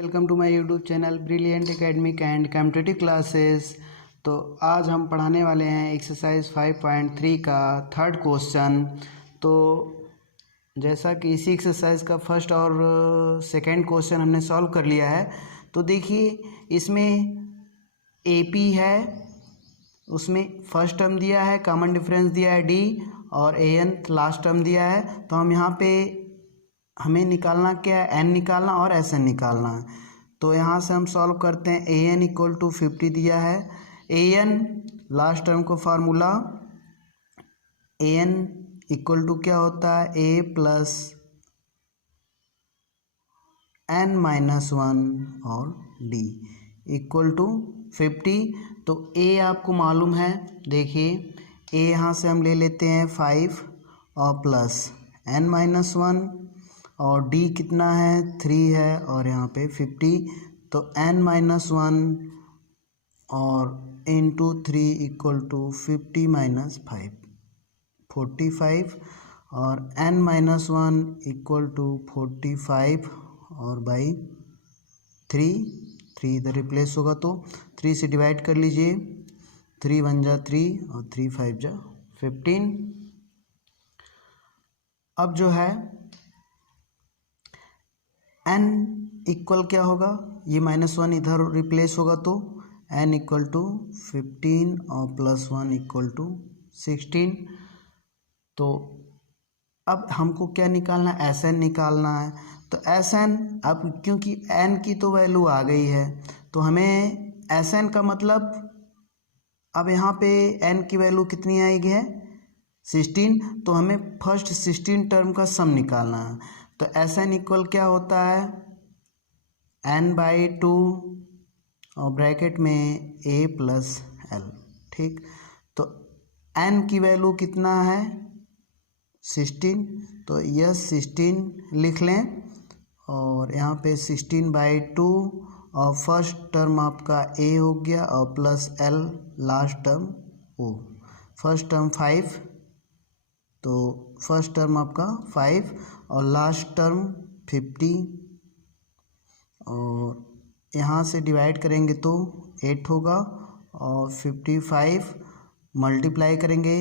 Welcome to my YouTube channel brilliant academic and competitive classes. तो आज हम पढ़ाने वाले हैं एक्सरसाइज 5.3 का थर्ड क्वेश्चन। तो जैसा कि इसी एक्सरसाइज का फर्स्ट और सेकंड क्वेश्चन हमने सॉल्व कर लिया है। तो देखिए इसमें एपी है, उसमें फर्स्ट टर्म दिया है, कॉमन डिफरेंस दिया है डी, और एन लास्ट टर्म दिया है। तो हम यहाँ पे हमें निकालना क्या है, एन निकालना और एस एन निकालना है। तो यहाँ से हम सॉल्व करते हैं। ए एन इक्वल टू 50 दिया है। ए एन लास्ट टर्म को formula a n equal to क्या होता है, ए प्लस एन माइनस 1 और डी इक्वल टू 50। तो ए आपको मालूम है, देखिए ए यहाँ से हम ले लेते हैं 5 और प्लस एन माइनस 1 और डी कितना है 3 है और यहाँ पे 50। तो n माइनस 1 और इंटू 3 इक्वल टू 50 माइनस 5 45 और n माइनस 1 इक्वल टू 45 और बाई 3 इधर रिप्लेस होगा तो 3 से डिवाइड कर लीजिए। 3 1 जा 3 और 3 5 जा 15। अब जो है n इक्वल क्या होगा, ये -1 इधर रिप्लेस होगा तो n इक्वल टू 15 और प्लस 1 इक्वल टू 16। तो अब हमको क्या निकालना है, एस एन निकालना है। तो एस एन अब क्योंकि n की तो वैल्यू आ गई है तो हमें एस एन का मतलब अब यहाँ पे n की वैल्यू कितनी आएगी है 16। तो हमें फर्स्ट 16 टर्म का सम निकालना है। तो एस एन इक्वल क्या होता है n/2 और ब्रैकेट में a प्लस एल। ठीक, तो n की वैल्यू कितना है 16, तो यह 16 लिख लें और यहाँ पे 16/2 और फर्स्ट टर्म आपका a हो गया और plus l last term o। First term 5, तो फर्स्ट टर्म आपका 5 और लास्ट टर्म 50 और यहाँ से डिवाइड करेंगे तो 8 होगा और 55 मल्टीप्लाई करेंगे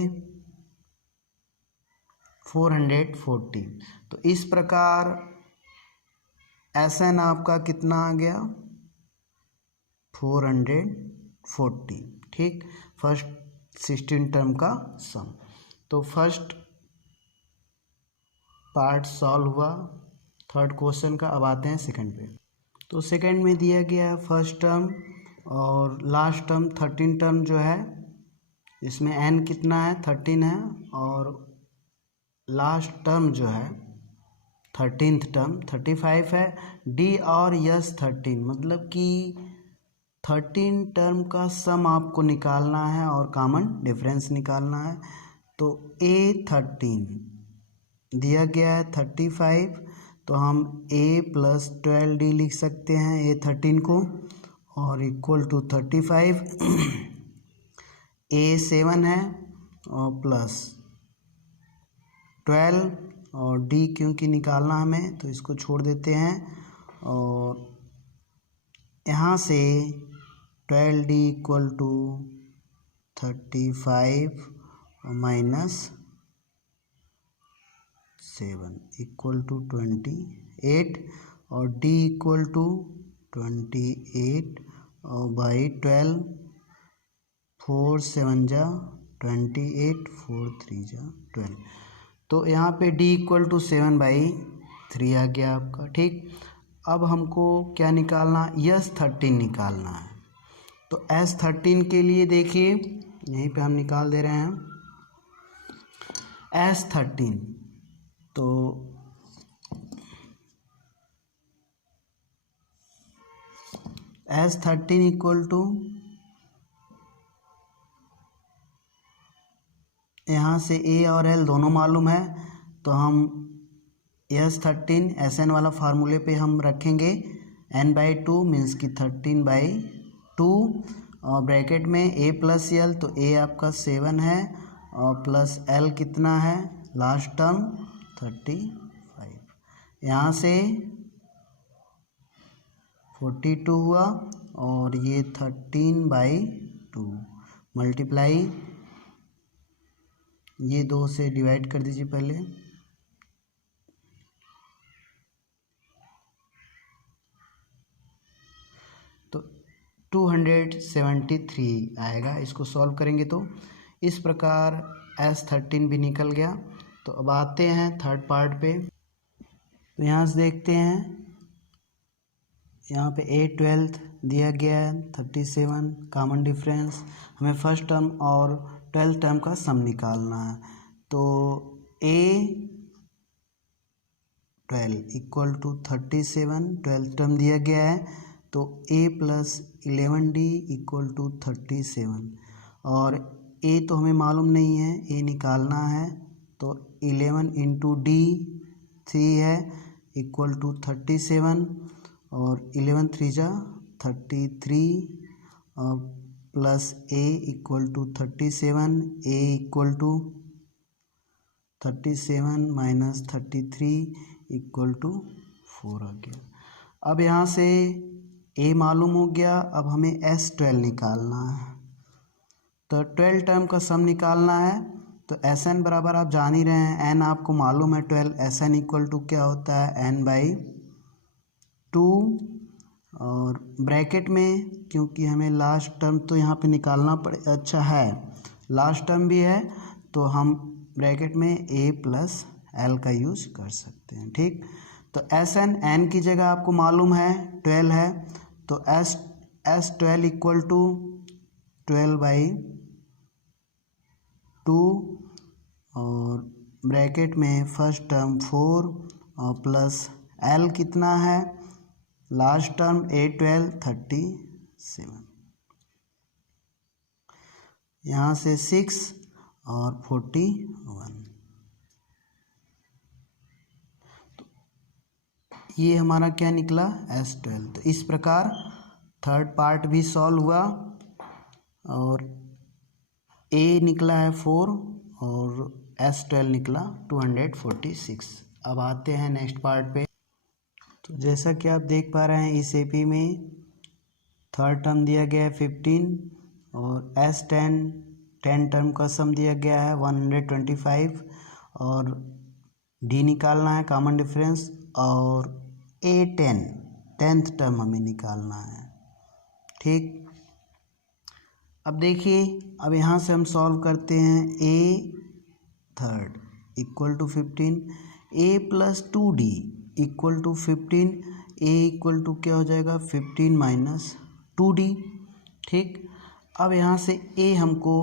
440। तो इस प्रकार एस एन आपका कितना आ गया 440। ठीक, फर्स्ट 16 टर्म का सम। तो फर्स्ट पार्ट सॉल्व हुआ थर्ड क्वेश्चन का। अब आते हैं सेकंड पे। तो सेकंड में दिया गया है फर्स्ट टर्म और लास्ट टर्म 13 टर्म जो है इसमें n कितना है 13 है और लास्ट टर्म जो है 13th टर्म 35 है। d और यस 13 मतलब कि 13 टर्म का सम आपको निकालना है और कॉमन डिफरेंस निकालना है। तो a13 दिया गया है 35, तो हम a प्लस 12d लिख सकते हैं a13 को और इक्वल टू 35। a 7 है और प्लस 12 और d क्योंकि निकालना हमें तो इसको छोड़ देते हैं और यहाँ से 12d equal to 35 minus 7 equal to 28 और d इक्वल टू 28 और बाई 12 4 7 जा 28 4 3 जा 12। तो यहाँ पे d इक्वल टू 7/3 आ गया आपका। ठीक, अब हमको क्या निकालना, यस 13 निकालना है। तो S13 के लिए देखिए यहीं पे हम निकाल दे रहे हैं S13। तो S13 इक्वल टू यहाँ से a और l दोनों मालूम है तो हम S13 SN वाला फार्मूले पे हम रखेंगे n/2 मीन्स की 13/2 और ब्रैकेट में a प्लस l, तो a आपका 7 है और प्लस l कितना है लास्ट टर्म 35। यहाँ से 42 हुआ और ये 13/2 मल्टीप्लाई, ये 2 से डिवाइड कर दीजिए पहले, तो 273 आएगा। इसको सॉल्व करेंगे तो इस प्रकार S13 भी निकल गया। तो अब आते हैं थर्ड पार्ट पे। तो यहाँ से देखते हैं, यहाँ पे A12 दिया गया है 37, कॉमन डिफरेंस, हमें फर्स्ट टर्म और 12th टर्म का सम निकालना है। तो A12 equal to 37, 12th term दिया गया है, तो A plus 11D equal to 37, और A तो हमें मालूम नहीं है, A निकालना है, तो 11 इंटू D 3 है इक्वल टू 37, और 11 3 जा 33 plus A equal to 37, A equal to 37 minus 33 equal to 4 आ गया। अब यहाँ से A मालूम हो गया, अब हमें S12 निकालना है। तो 12 टर्म का सम निकालना है, तो Sn बराबर आप जान ही रहे हैं, n आपको मालूम है 12, Sn इक्वल टू क्या होता है n/2, और ब्रैकेट में क्योंकि हमें लास्ट टर्म तो यहाँ पे निकालना पड़े, अच्छा है लास्ट टर्म भी है, तो हम ब्रैकेट में a प्लस l का यूज कर सकते हैं। ठीक, तो Sn n की जगह आपको मालूम है 12 है, तो S12 इक्वल टू 12/2, और ब्रैकेट में फर्स्ट टर्म 4 और प्लस l कितना है, लास्ट टर्म A12 37, यहाँ से 6 और 41, तो ये हमारा क्या निकला S12। तो इस प्रकार थर्ड पार्ट भी सॉल्व हुआ, और A निकला है 4 और S12 निकला 246। अब आते हैं नेक्स्ट पार्ट पे। तो जैसा कि आप देख पा रहे हैं, इस AP में थर्ड टर्म दिया गया है 15, और S10 टर्म का सम दिया गया है 125, और D निकालना है कॉमन डिफरेंस, और A10 10th टर्म हमें निकालना है। ठीक, अब देखिए, अब यहाँ से हम सॉल्व करते हैं। A third equal to 15, A plus 2D equal to 15, A equal to क्या हो जाएगा 15 माइनस 2D। ठीक, अब यहाँ से A हमको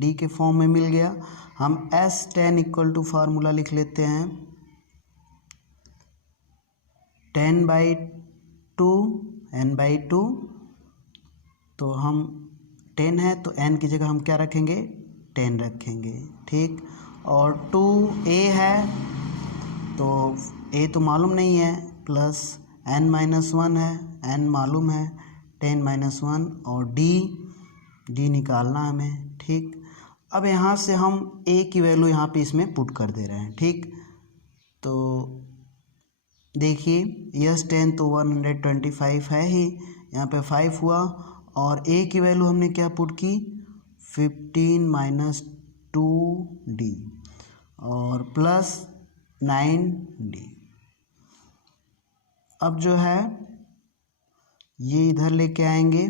D के फॉर्म में मिल गया, हम S10 इक्वल टू फार्मूला लिख लेते हैं 10/2 n/2, तो हम 10 है तो n की जगह हम क्या रखेंगे 10 रखेंगे। ठीक, और 2A है, तो A तो मालूम नहीं है, प्लस n-1 है, n मालूम है 10 - 1, और D निकालना हमें। ठीक, अब यहाँ से हम A की वैल्यू यहाँ पे इसमें पुट कर दे रहे हैं। ठीक, तो देखिए यस 10 तो 125 है ही, यहाँ पे 5 हुआ, और A की वैल्यू हमने क्या पुट की 15 माइनस 2D और प्लस 9D। अब जो है ये इधर लेके आएंगे,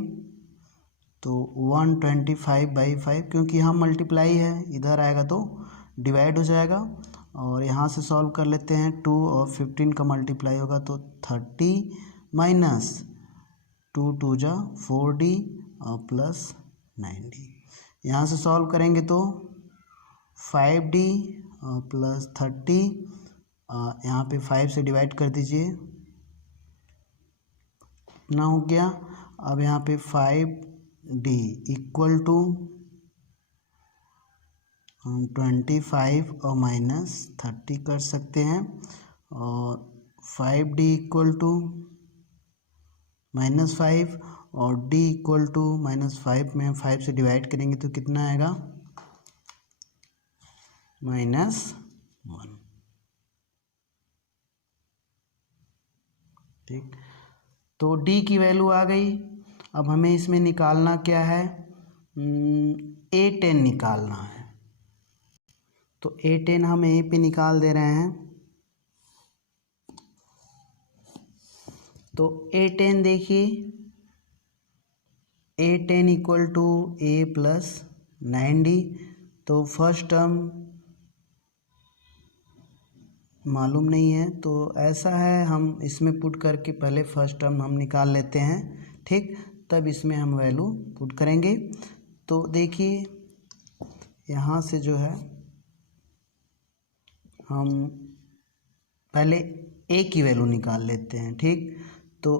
तो 125/5, क्योंकि यहाँ मल्टीप्लाई है, इधर आएगा तो डिवाइड हो जाएगा, और यहाँ से सॉल्व कर लेते हैं। 2 और 15 का मल्टीप्लाई होगा तो 30 माइनस 2 2 जा 4D और प्लस 9D। यहाँ से सॉल्व करेंगे तो 5D और प्लस 30, यहाँ पे 5 से डिवाइड कर दीजिए, इतना हो गया। अब यहाँ पे 5D इक्वल टू 25 और माइनस 30 कर सकते हैं, और 5D इक्वल टू -5 और D इक्वल टू -5 में 5 से डिवाइड करेंगे तो कितना आएगा -1। ठीक, तो डी की वैल्यू आ गई। अब हमें इसमें निकालना क्या है, A10 निकालना है। तो A10 हम यहीं पे निकाल दे रहे हैं। तो A10 देखिए, A10 equal to A plus 9D। तो फर्स्ट टर्म मालूम नहीं है, तो ऐसा है, हम इसमें पुट करके पहले फर्स्ट टर्म हम निकाल लेते हैं, ठीक, तब इसमें हम वैल्यू पुट करेंगे। तो देखिए यहाँ से जो है हम पहले A की वैल्यू निकाल लेते हैं, ठीक। तो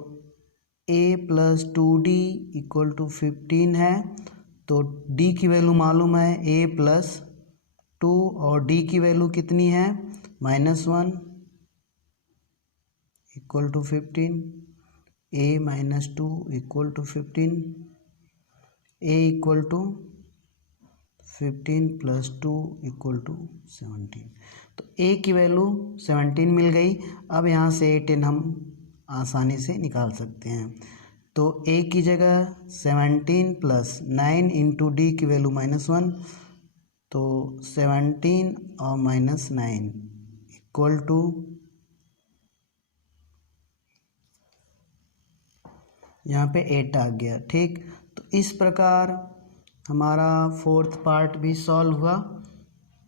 A plus 2D equal to 15 है। तो D की वैल्यू मालूम है A प्लस 2, और D की वैल्यू कितनी है -1 equal to 15। A minus 2 equal to 15। A equal to 15 plus 2 equal to 17। तो A की वैल्यू 17 मिल गई। अब यहाँ से A10 हम आसानी से निकाल सकते हैं। तो A की जगह 17 प्लस 9 इंटू D की वैल्यू -1, तो 17 और -9 इक्वल टू यहाँ पे 8 आ गया, ठीक। तो इस प्रकार हमारा फोर्थ पार्ट भी सॉल्व हुआ।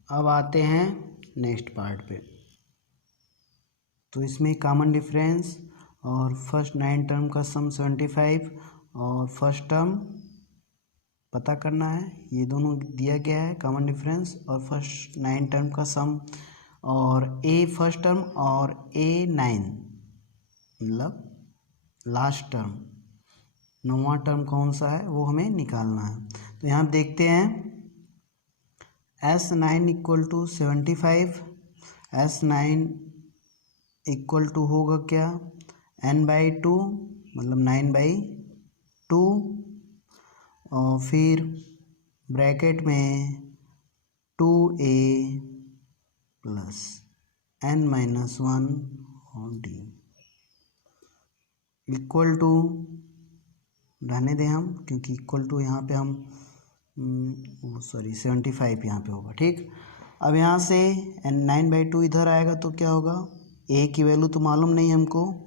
अब आते हैं नेक्स्ट पार्ट पे। तो इसमें कॉमन डिफरेंस और फर्स्ट 9 टर्म का सम 75 और फर्स्ट टर्म पता करना है। ये दोनों दिया गया है, कॉमन डिफरेंस और फर्स्ट 9 टर्म का सम, और A फर्स्ट टर्म और A9 मतलब लास्ट टर्म, 9वां टर्म कौन सा है वो हमें निकालना है। तो यहाँ देखते हैं S9 equal to 75, S9 equal to होगा क्या n/2 मतलब 9/2, और फिर ब्रैकेट में 2A प्लस n-1 और D इक्वल टू, रहने दें हम, क्योंकि इक्वल टू यहाँ पे हम 75 यहाँ पे होगा, ठीक। अब यहाँ से n9/2 इधर आएगा तो क्या होगा, A की वैल्यू तो मालूम नहीं हमको,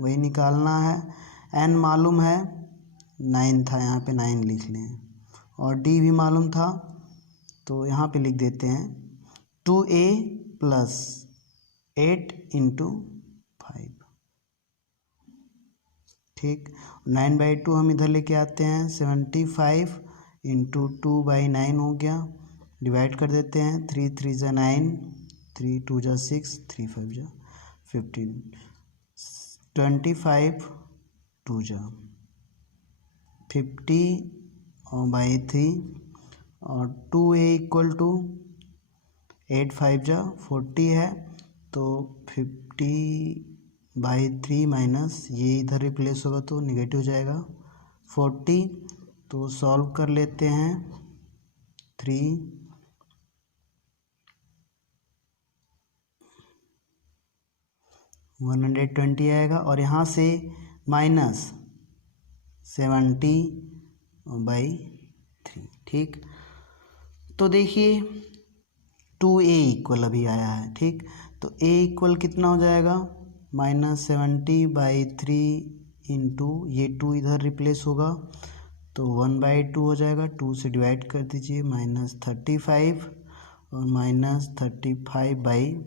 वही निकालना है। n मालूम है 9 था, यहाँ पे 9 लिख लें, और D भी मालूम था तो यहाँ पे लिख देते हैं 2A प्लस 8 इंटू 5, ठीक। 9/2 हम इधर लेके आते हैं, 75 इंटू 2/9 हो गया, डिवाइड कर देते हैं, 3 3 ज़ा 9, 3 2 ज़ा 6, 3 5 ज़ा 15, 25 2 ज़ा 50 और बाई 3, और 2A इक्वल टू 8 5 ज़ा 40 है, तो 50/3 माइनस ये इधर रिप्लेस होगा तो निगेटिव हो जाएगा 40। तो सॉल्व कर लेते हैं, 3 120 आएगा, और यहाँ से -70/3, ठीक। तो देखिए 2A इक्वल अभी आया है, ठीक। तो A इक्वल कितना हो जाएगा, -70/3 इंटू ये 2 इधर रिप्लेस होगा तो 1/2 हो जाएगा, 2 से डिवाइड कर दीजिए, -35 और -35/3,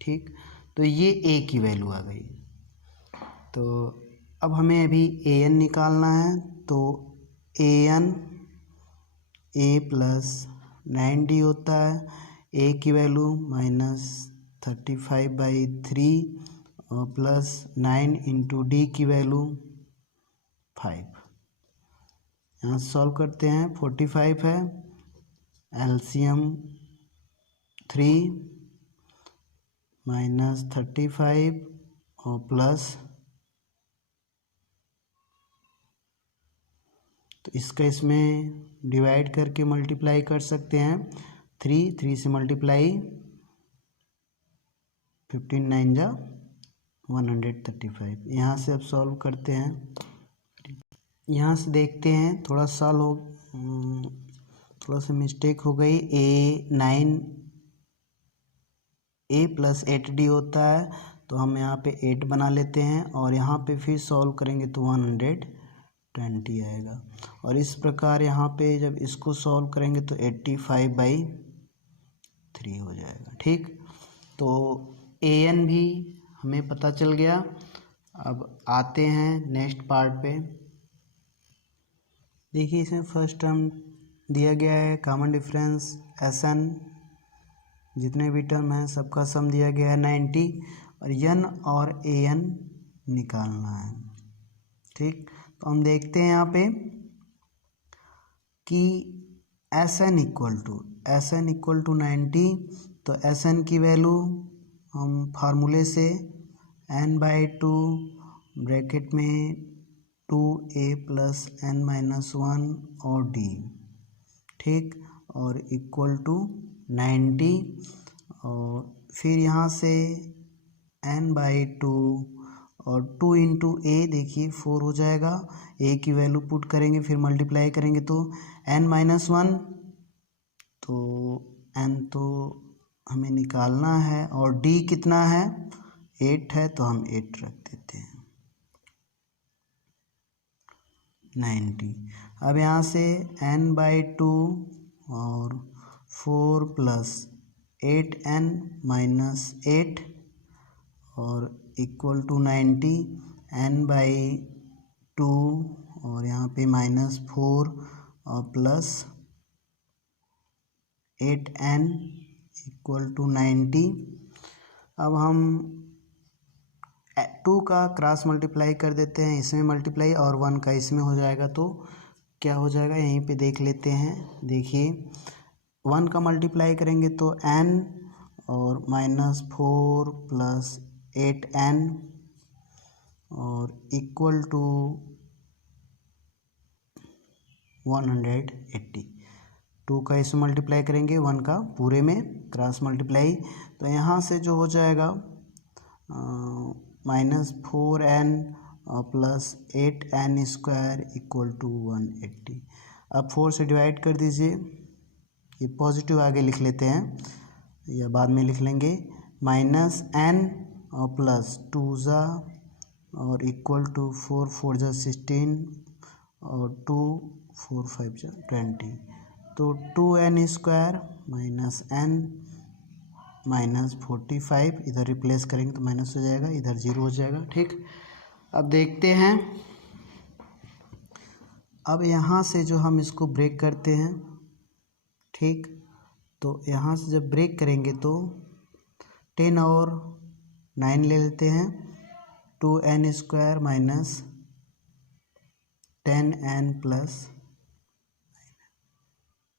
ठीक। तो ये A की वैल्यू आ गई। तो अब हमें अभी AN निकालना है। तो AN A प्लस 9D होता है, A की वैल्यू -35/3 और प्लस 9 इंटू D की वैल्यू 5। यहाँ सॉल्व करते हैं, 45 है, एलसीएम 3 -35 और प्लस, तो इसका इसमें डिवाइड करके मल्टीप्लाई कर सकते हैं, 3 से मल्टीप्लाई 15 9 जा 135। यहाँ से अब सॉल्व करते हैं। यहाँ से देखते हैं, थोड़ा सा मिस्टेक हो गई। ए प्लस 8d होता है, तो हम यहाँ पे 8 बना लेते हैं और यहाँ पे फिर सॉल्व करेंगे तो 120 आएगा। और इस प्रकार यहाँ पे जब इसको सॉल्व करेंगे तो 85/3 हो जाएगा। ठीक, तो an भी हमें पता चल गया। अब आते हैं नेक्स्ट पार्ट पे। देखिए, इसमें फर्स्ट टर्म दिया गया है कॉमन डिफरेंस Sn, जितने भी टर्म हैं सबका सम दिया गया है 90 और n और an निकालना है। ठीक, तो हम देखते हैं यहाँ पे कि Sn इक्वल टू 90, तो Sn की वैल्यू हम फार्मूले से n/2 ब्रैकेट में 2a + n-1 और d, ठीक, और इक्वल टू 90। और फिर यहाँ से n/2 और 2 × a, देखिए 4 हो जाएगा। a की वैल्यू पुट करेंगे, फिर मल्टीप्लाई करेंगे तो n-1, तो n तो हमें निकालना है और d कितना है, 8 है, तो हम 8 रख देते हैं 90। अब यहाँ से n/2 और 4 + 8n-8 और इक्वल टू 90, n/2 और यहाँ पे -4 और प्लस 8n इक्वल टू 90। अब हम 2 का क्रॉस मल्टीप्लाई कर देते हैं, इसमें मल्टीप्लाई, और 1 का इसमें हो जाएगा, तो क्या हो जाएगा यहीं पे देख लेते हैं। देखिए, 1 का मल्टीप्लाई करेंगे तो n और -4 + 8n और इक्वल टू 180। 2 का इसमें मल्टीप्लाई करेंगे, 1 का पूरे में क्रॉस मल्टीप्लाई, तो यहाँ से जो हो जाएगा -4n और प्लस 8n² इक्वल टू 180। अब 4 से डिवाइड कर दीजिए, ये पॉजिटिव आगे लिख लेते हैं या बाद में लिख लेंगे, -n और प्लस 2 और इक्वल टू 4 4 16 और 2 4 5 20, तो 2n² -n -45, इधर रिप्लेस करेंगे तो माइनस हो जाएगा, इधर 0 हो जाएगा। ठीक, अब देखते हैं, अब यहाँ से जो हम इसको ब्रेक करते हैं, ठीक, तो यहाँ से जब ब्रेक करेंगे तो 10 और 9 ले लेते हैं, 2n² -10n प्लस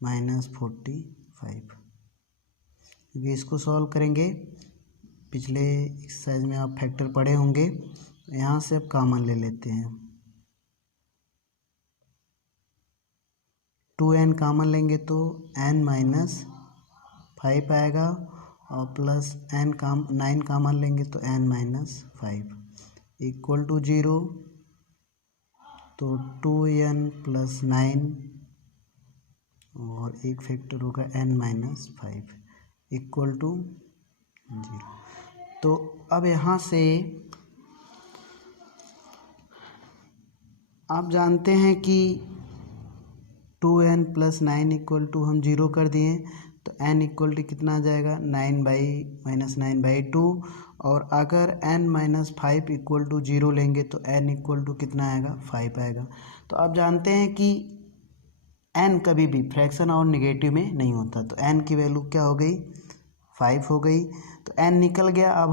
-45। क्योंकि इसको सॉल्व करेंगे, पिछले एक्सरसाइज में आप फैक्टर पढ़े होंगे, यहाँ से अब कॉमन ले लेते हैं, 2n कॉमन लेंगे तो n -5 आएगा और प्लस 9 कॉमन लेंगे तो n -5 इक्वल टू 0, तो 2n + 9 और एक फैक्टर होगा n -5 इक्वल टू 0। तो अब यहाँ से आप जानते हैं कि 2n + 9 इक्वल टू हम 0 कर दिए, तो n इक्वल टू कितना आ जाएगा, 9/-2, और अगर n -5 इक्वल टू 0 लेंगे तो n इक्वल टू कितना आएगा, 5 आएगा। तो आप जानते हैं कि n कभी भी फ्रैक्शन और निगेटिव में नहीं होता, तो n की वैल्यू क्या हो गई, 5 हो गई, तो n निकल गया। अब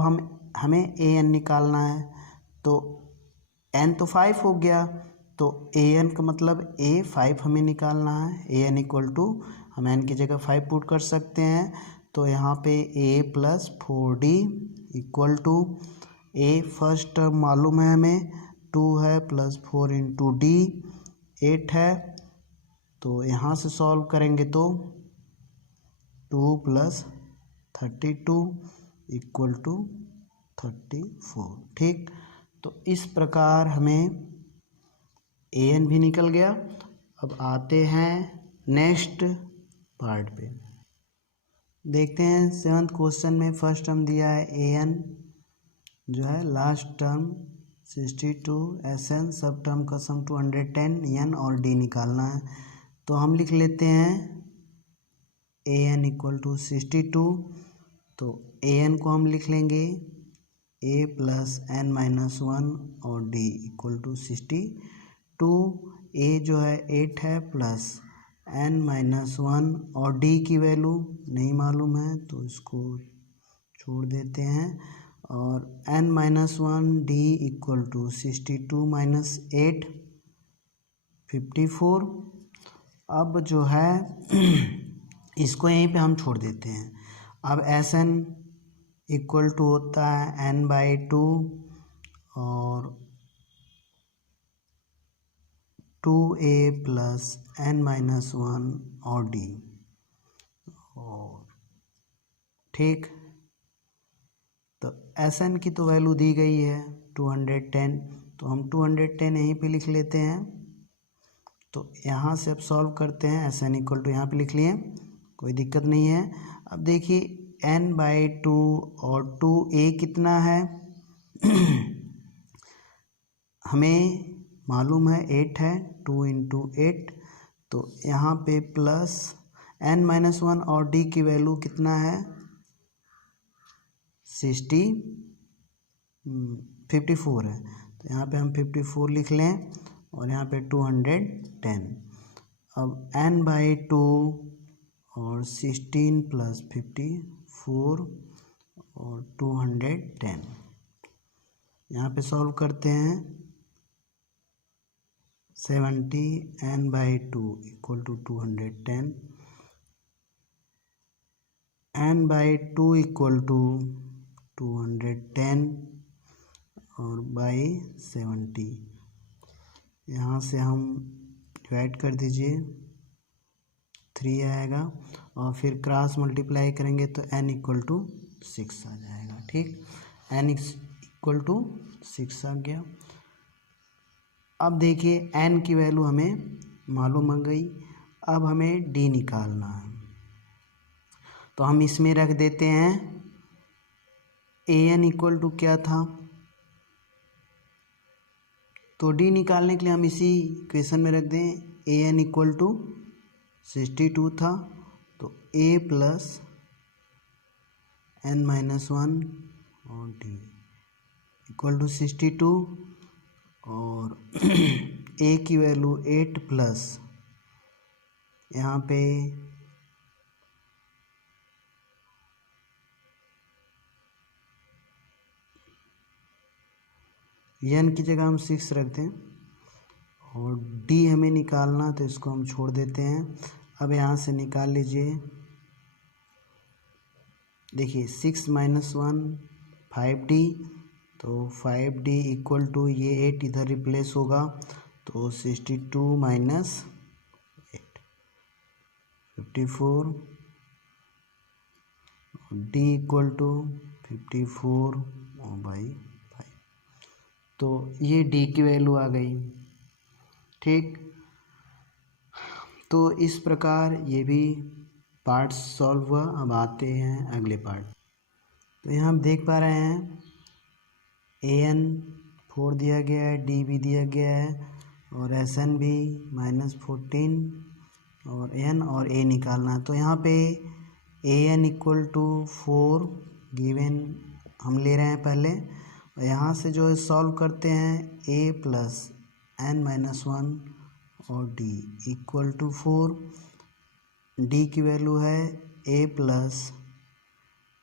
हमें an निकालना है, तो n तो 5 हो गया, तो an का मतलब a5 हमें निकालना है। an इक्वल टू हम n की जगह 5 पुट कर सकते हैं, तो यहाँ पे a + 4d equal to a first term मालूम है हमें 2 है, प्लस 4 × d 8 है, तो यहाँ से सॉल्व करेंगे तो 2 + 32 इक्वल टू 34। ठीक, तो इस प्रकार हमें an भी निकल गया। अब आते हैं नेक्स्ट पार्ट पे, देखते हैं 7th क्वेश्चन में फर्स्ट टर्म दिया है an जो है लास्ट टर्म 62, Sn सब टर्म का सम 210, n और d निकालना है। तो हम लिख लेते हैं an इक्वल टू 62, तो an को हम लिख लेंगे a प्लस n माइनस 1 और d इक्वल टू 62। a जो है 8 है प्लस n माइनस 1 और d की वैल्यू नहीं मालूम है तो इसको छोड़ देते हैं, और n minus 1 d equal to 62 minus 8 54। अब जो है इसको यहीं पे हम छोड़ देते हैं। अब Sn इक्वल टू होता है n/2 और 2a प्लस n माइनस 1 और d, और ठीक, तो Sn की तो वैल्यू दी गई है 210, तो हम 210 यहीं पे लिख लेते हैं। तो यहाँ से अब सॉल्व करते हैं, Sn इक्वल टू यहाँ पे लिख लिए, कोई दिक्कत नहीं है। अब देखिए n/2 और 2a कितना है हमें मालूम है 8 है, 2 इंटू 8, तो यहाँ पे प्लस n माइनस 1 और d की वैल्यू कितना है 54 है, तो यहाँ पे हम 54 लिख लें और यहाँ पे 210। अब n/2 और 16 प्लस 54 और 210, यहाँ पे सॉल्व करते हैं 70 n/2 equal to 210, n/2 equal to 210 और बाई 70, यहाँ से हम डिवाइड कर दीजिए 3 आएगा और फिर क्रॉस मल्टीप्लाई करेंगे तो n इक्वल टू 6 आ जाएगा। ठीक, n इक्वल टू 6 आ गया। अब देखिए n की वैल्यू हमें मालूम आ गई, अब हमें d निकालना है, तो हम इसमें रख देते हैं an इक्वल टू क्या था, तो d निकालने के लिए हम इसी इक्वेशन में रख दें an इक्वल टू 62 था, तो a प्लस n माइनस 1 और d इक्वल टू 62, और a की वैल्यू 8 प्लस यहाँ पे n की जगह हम 6 रख दें, और d हमें निकालना तो इसको हम छोड़ देते हैं। अब यहाँ से निकाल लीजिए, देखिए 6 माइनस 1 5d, तो 5d इक्वल टू ये 8 इधर रिप्लेस होगा, तो 62 minus 8 54, d equal to 54 by 5, तो ये d की वैल्यू आ गई। ठीक, तो इस प्रकार ये भी पार्ट सॉल्व हुआ। अब आते हैं अगले पार्ट, तो यहाँ हम देख पा रहे हैं an 4 दिया गया है, d भी दिया गया है, और Sn भी -14 और n और a निकालना है। तो यहाँ पे an इक्वल टू 4 गिवन हम ले रहे हैं पहले, और यहाँ से जो है सॉल्व करते हैं a प्लस n माइनस 1 और d इक्वल टू 4, d की वैल्यू है a प्लस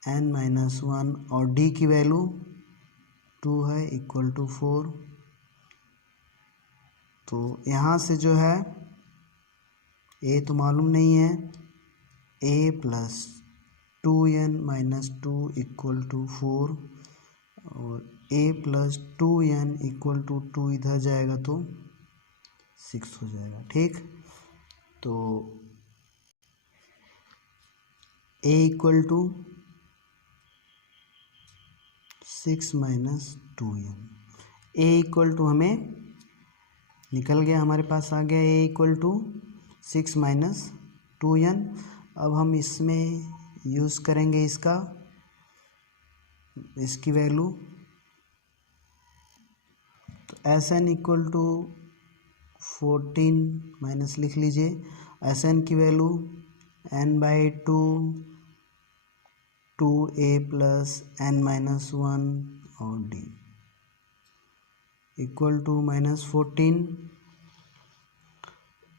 n माइनस 1 और d की वैल्यू 2 है इक्वल टू 4, तो यहाँ से जो है a तो मालूम नहीं है, a plus 2n minus 2 equal to 4, और a plus 2n equal to 2 इधर जाएगा तो 6 हो जाएगा। ठीक, तो a इक्वल टू 6 minus 2n। A equal to हमें निकल गया, हमारे पास आ गया ए इक्वल टू 6 माइनस 2n। अब हम इसमें यूज़ करेंगे इसकी वैल्यू, तो s n equal to 14 minus लिख लीजिए एस एन की value n/2 2a plus n minus 1 और d इक्वल टू -14।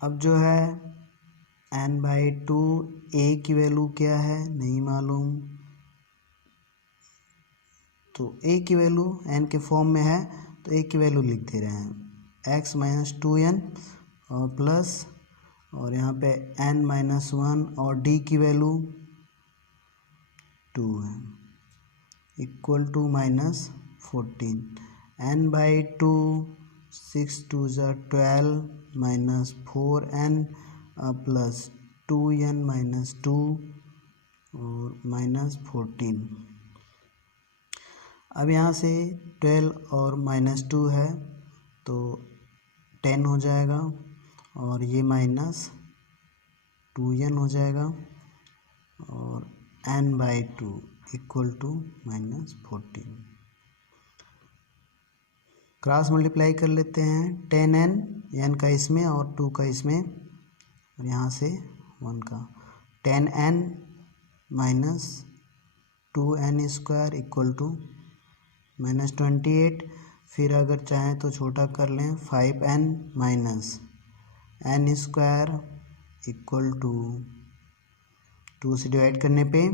अब जो है n/2 a की वैल्यू क्या है नहीं मालूम, तो a की वैल्यू n के फॉर्म में है तो a की वैल्यू लिख दे रहे हैं x माइनस 2n और प्लस, और यहाँ पे n माइनस 1 और d की वैल्यू 2 है equal to -14। n/2 6 2 12 minus 4n plus 2n minus 2 और -14। अब यहाँ से 12 और -2 है तो 10 हो जाएगा और ये -2n हो जाएगा और n/2 equal to -14। Cross multiply कर लेते हैं 10n n का इसमें और 2 का इसमें, और यहाँ से 1 का 10n minus 2n square equal to -28। फिर अगर चाहें तो छोटा कर लें 5n minus n square equal to 2 से डिवाइड करने पे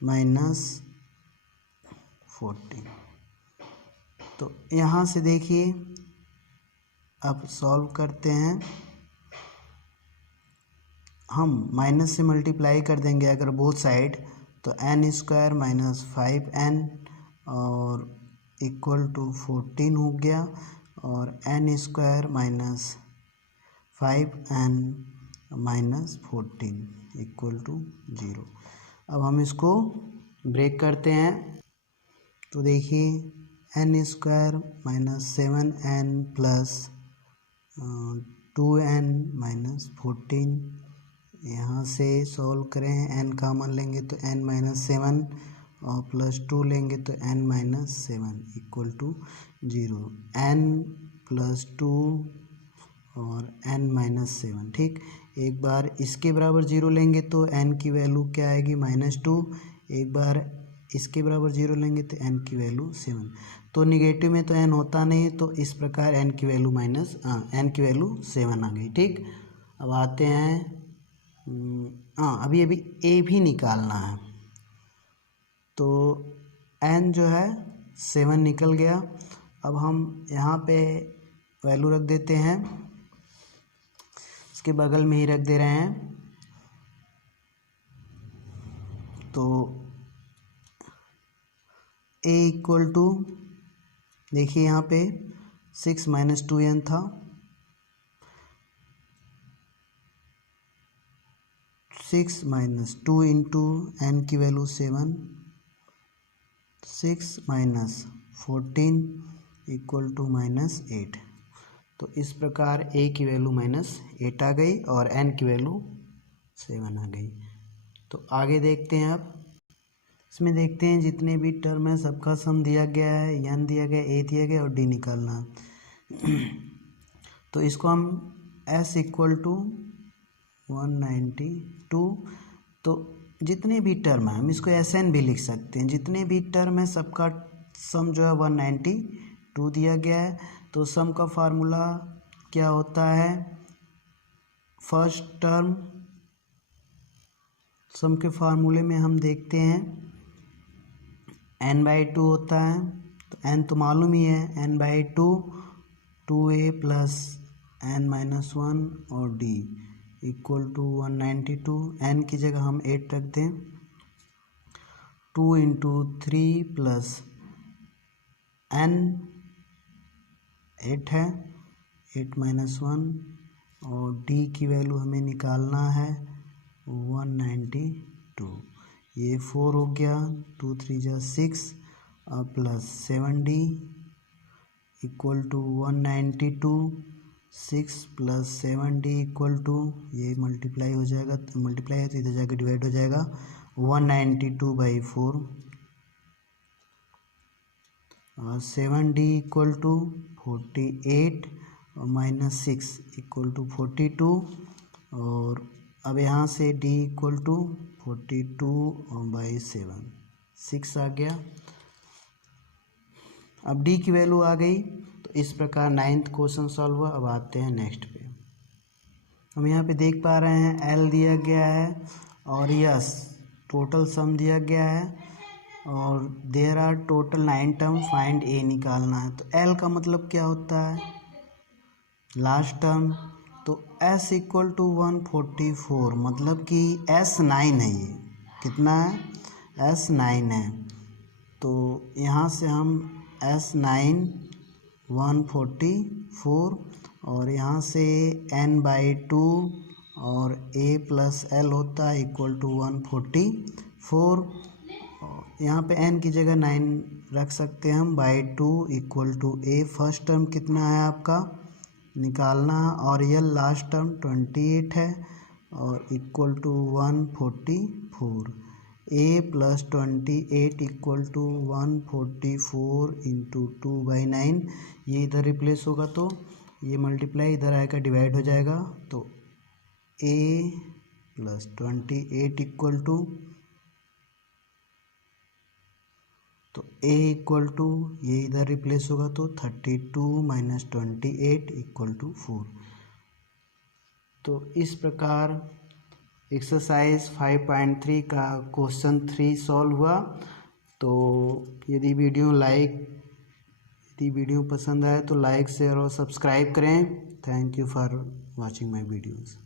-14। तो यहाँ से देखिए अब सॉल्व करते हैं, हम माइनस से मल्टीप्लाई कर देंगे अगर बोथ साइड तो n स्क्वायर माइनस 5n और इक्वल टू 14 हो गया और n स्क्वायर minus 5n minus 14 equal to 0। अब हम इसको ब्रेक करते हैं तो देखिए n स्क्वायर minus 7n plus 2n minus 14, यहाँ से सॉल्व करें n कॉमन लेंगे तो n माइनस 7 और प्लस 2 लेंगे तो n minus 7 equal to 0। n plus 2 और n माइनस 7, ठीक। एक बार इसके बराबर 0 लेंगे तो n की वैल्यू क्या आएगी -2, एक बार इसके बराबर 0 लेंगे तो n की वैल्यू 7। तो निगेटिव में तो n होता नहीं, तो इस प्रकार n की वैल्यू n की वैल्यू 7 आ गई, ठीक। अब आते हैं अभी a भी निकालना है, तो n जो है 7 निकल गया। अब हम यहाँ पे वैल्यू रख देते हैं, इसके बगल में ही रख दे रहे हैं, तो a इक्वल टू देखिए यहाँ पे 6 माइनस 2n था, 6 माइनस 2 इंटू n की वैल्यू 7, 6 माइनस 14 इक्वल टू -8। तो इस प्रकार a की वैल्यू -8 आ गई और n की वैल्यू 7 आ गई। तो आगे देखते हैं, अब इसमें देखते हैं जितने भी टर्म है सबका सम दिया गया है, n दिया गया, a दिया गया और d निकालना है। तो इसको हम s इक्वल टू 192, तो जितने भी टर्म है हम इसको SN भी लिख सकते हैं, जितने भी टर्म है सबका सम जो है 192 दिया गया है। तो सम का फार्मूला क्या होता है, फर्स्ट टर्म सम के फार्मूले में हम देखते हैं n/2 होता है, तो n तो मालूम ही है, n/2 2a plus n minus 1 और d इक्वल टू 192। n की जगह हम 8 रख दें, 2 इंटू 3 प्लस n 8 है, 8 माइनस 1 और d की वैल्यू हमें निकालना है 192। ये 4 हो गया, 2 3 जा 6 plus 7d equal to 192, 6 plus 7d equal to, ये मल्टीप्लाई हो जाएगा, मल्टीप्लाई है तो इधर जाके डिवाइड हो जाएगा, 192/4 और 7d इक्वल टू 48 और माइनस 6 इक्वल टू 42 और अब यहाँ से d इक्वल टू 42/7, 6 आ गया। अब d की वैल्यू आ गई, तो इस प्रकार 9th क्वेश्चन सॉल्व हुआ। अब आते हैं नेक्स्ट पे। हम यहाँ पे देख पा रहे हैं l दिया गया है और यस टोटल सम दिया गया है और there are total 9 term, find a निकालना है। तो l का मतलब क्या होता है, लास्ट टर्म, तो s इक्वल टू 144, मतलब कि s9 है, ये कितना है, s9 है। तो यहाँ से हम s9 144 और यहाँ से n/2 और a प्लस l होता है इक्वल टू 144। यहाँ पे n की जगह 9 रख सकते हैं हम, /2 equal to a। First term कितना है आपका निकालना, और यह लास्ट टर्म 28 है और equal to 144। a plus 28 equal to 144 into 2/9, ये इधर रिप्लेस होगा तो ये मल्टीप्लाई इधर आएगा, डिवाइड हो जाएगा, तो a प्लस 28 इक्वल टू, तो a इक्वल टू, ये इधर रिप्लेस होगा तो 32 माइनस 28 इक्वल टू 4। तो इस प्रकार एक्सरसाइज 5.3 का क्वेश्चन 3 सॉल्व हुआ। तो यदि वीडियो पसंद आए तो लाइक शेयर और सब्सक्राइब करें। Thank you for watching my videos.